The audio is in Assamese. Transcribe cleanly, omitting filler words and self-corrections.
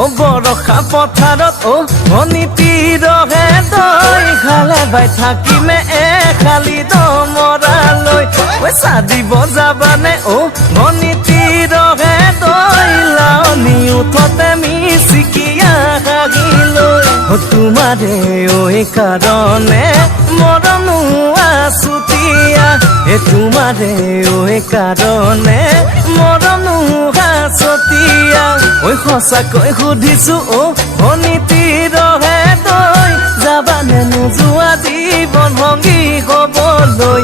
ও বৰষা পথাৰত ও ভনীতিৰহে দৈ খালে বাই থাকিমে খালি দমৰালৈ পইচা দিব যাবানে ও ভনীতিৰহে দৈ লাৱনি উঠতে মিচিকিয়া হাগিলৈ তোমাৰে ঐ কাৰণে মৰমো আছুতীয়া তোমাৰে ঐ কাৰণে মৰমো আছুতীয়া ঐ সঁচাকৈ সুধিছো ও ভনীতিৰহে দৈ যাবানে নোযোৱা জীৱন সংগী হ'বলৈ